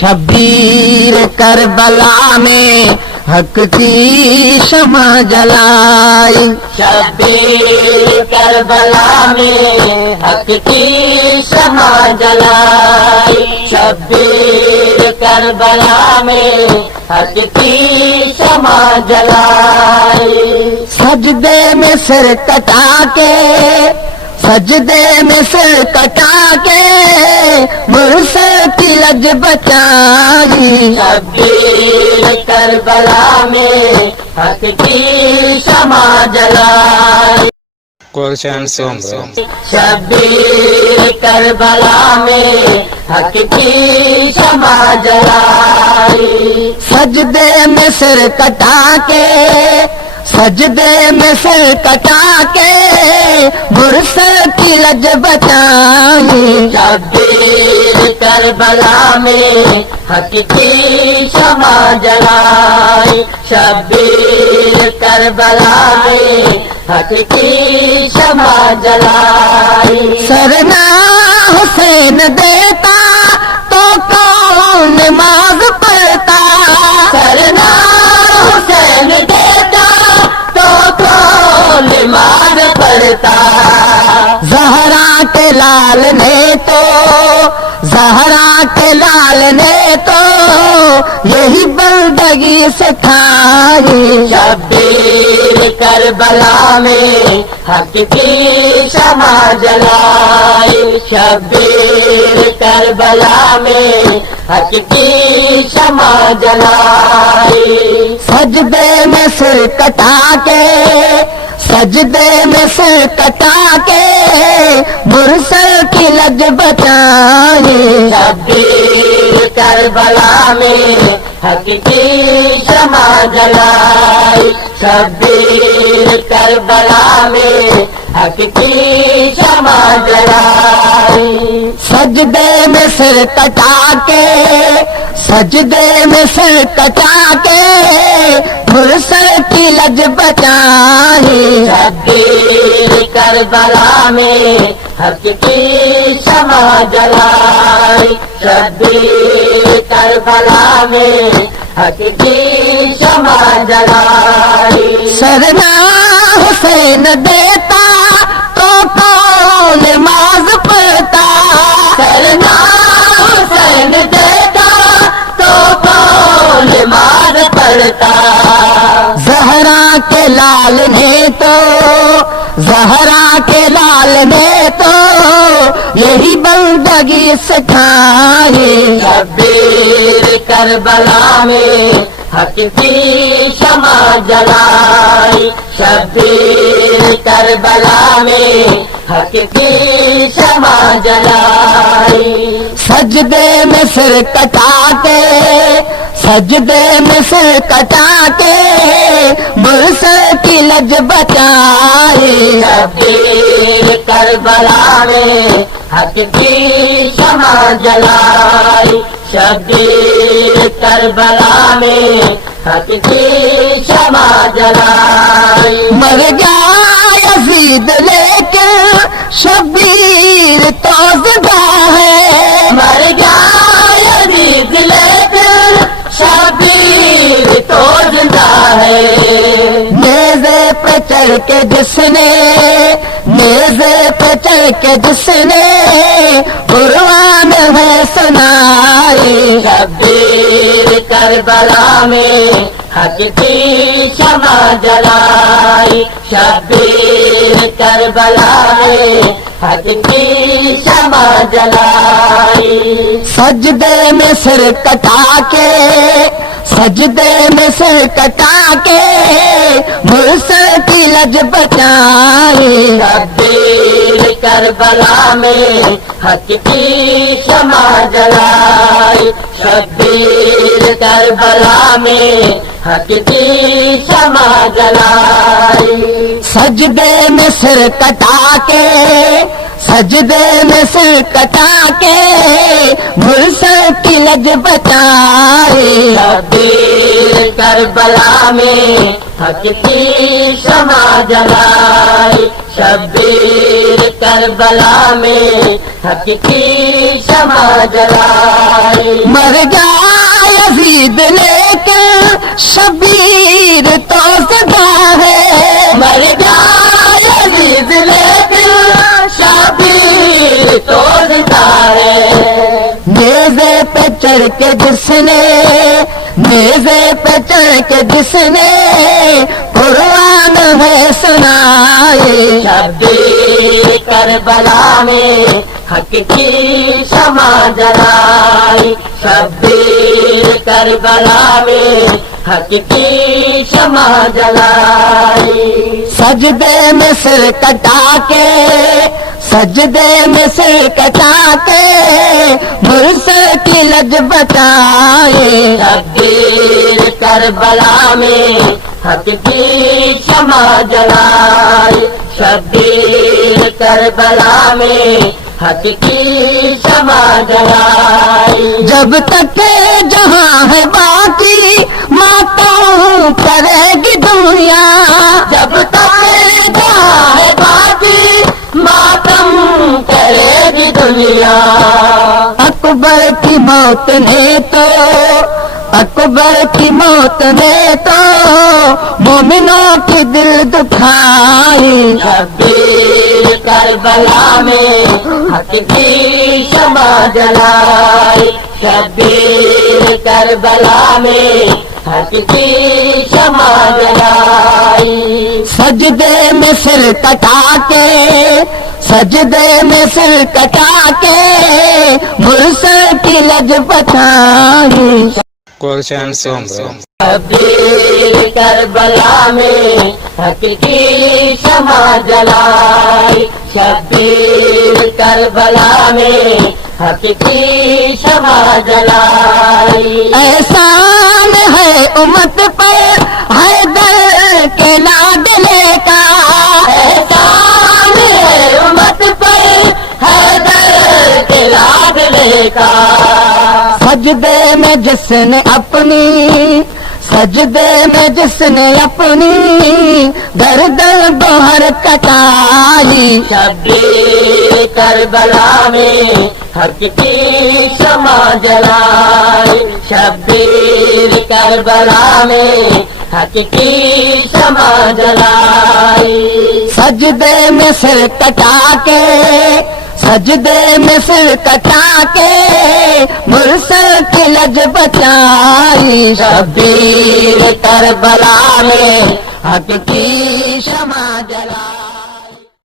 شبیر کربلا میں حق کی شمع جلائی، شبیر کربلا میں حق کی شمع جلائی، شبیر کربلا میں حق کی شمع جلائی، سجدے میں سر کٹا کے، سجدے میں سر کٹا کے مرسل کی لج بچائی، شبیر کربلا میں حق کی شمع جلائی، شبیر کربلا میں حق کی شمع جلائی، سجدے میں سر کٹا کے، سجدے میں سر کٹا کے مرسل کی لج بچائی، شبیر کربلا میں حق کی شمع جلائی، شبیر کربلا میں حق کی شمع جلائی، سرنا حسین دیتا تو کون نماز پڑھتا، سرنا حسین دیتا تو کون نماز پڑھتا، زہرا کے لال نے تو، زہرا کے لال نے تو یہی بندگی سکھائی، شبیر کربلا میں حق کی شمع جلائی، شبیر کربلا میں حق کی شمع جلائی، سجدے میں سر کٹا کے، سجدے میں سر کٹا کے مرسل کی لج بچائی، شبیر کربلا میں حق کی شمع جلائی، شبیر کربلا میں حق کی شمع جلائی، سجدے میں سر کٹا کے، سجدے میں سر کٹا کے مرسل کی لج بچائی، شبیر کربلا میں حق کی شمع جلائی، شبیر کربلا میں حق کی شمع جلائی، سرنا حسین دیتا تو کون نماز پڑھتا، سرنا حسین دیتا تو کون نماز پڑھتا، زہرا کے لال نے تو، زہرا کے لال نے تو یہی بندگی سکھائی، شبیر کربلا میں حق کی شمع جلائی، شبیر کربلا میں حق کی شمع جلائی، سجدے میں سر کٹا کے، سجدے میں سر کٹا کے مرسل کی لج بچائی، شبیر کربلا میں حق کی شمع جلائی، شبیر کربلا میں حق کی شمع جلائی، مر گیا یزید لیکن شبیر تو زندہ ہے، مر گیا یزید لیکن شبیر تو زندہ ہے، نیزے پہ چڑھ کے جس نے، نیزے پہ چڑھ کے جس نے قرآن ہے سنائی، شبیر کربلا میں حق کی شمع جلائی، شبیر کربلا میں حق کی شمع جلائی، سجدے میں سر کٹا کے، سجدے میں سر کٹا کے مرسل کی لج بچائی، شبیر کربلا میں حق کی شمع جلائی، شبیر کربلا میں حق کی شمع جلائی، سجدے میں سر کٹا کے، سجدے میں سر کٹا کے مرسل کی لج بچائے شبیر کربلا میں حق کی شمع جلائی شبیر کربلا میں حق کی شمع جلائی مر جائے یزید لیکن شبیر تو زندہ ہے مر جائے یزید لیکن شبیر تو زندہ ہے نیزے پہ چڑھ کے جس نے نیزے پہ چڑھ کے جس نے قرآن ہے سنائے شبیر کربلا میں حق کی شمع جلائی شبیر کربلا میں حق کی شمع جلائی سجدے میں سر کٹا کے سجدے میں سر کٹا کے مرسل کی لج بچائے شبیر کربلا میں حق کی شمع جلائی شبیر کربلا میں حق کی شمع جلائی جب تک جہاں ہے باقی ماتم کرے گی دنیا جب تک جہاں ہے باقی ماتم کرے گی دنیا اکبر کی موت نے تو اکبر کی موت نے تو مومنوں کی دل دکھائی شبیر کربلا میں حق کی شمع جلائی شبیر کربلا میں حق کی شمع جلائی سجدے میں سر کٹا کے سجدے میں سر کٹا کے مرسل کی لج بچائی Question song. شبیر کربلا میں حق کی شمع جلائی شبیر کربلا میں حق کی شمع جلائی احسان ہے امت پر حیدر کے لاڈلے کا احسان ہے امت پر حیدر کے لاڈلے کا سجدے میں جس نے اپنی سجدے میں جس نے اپنی گردن بہر کٹائی شبیر کربلا میں حق کی شمع جلائی شبیر کربلا میں حق کی شمع جلائی سجدے میں سر کٹا کے سجدے میں سر کٹا کے مرسل کی لج بچائی شبیر کربلا میں حق کی شمع جلائی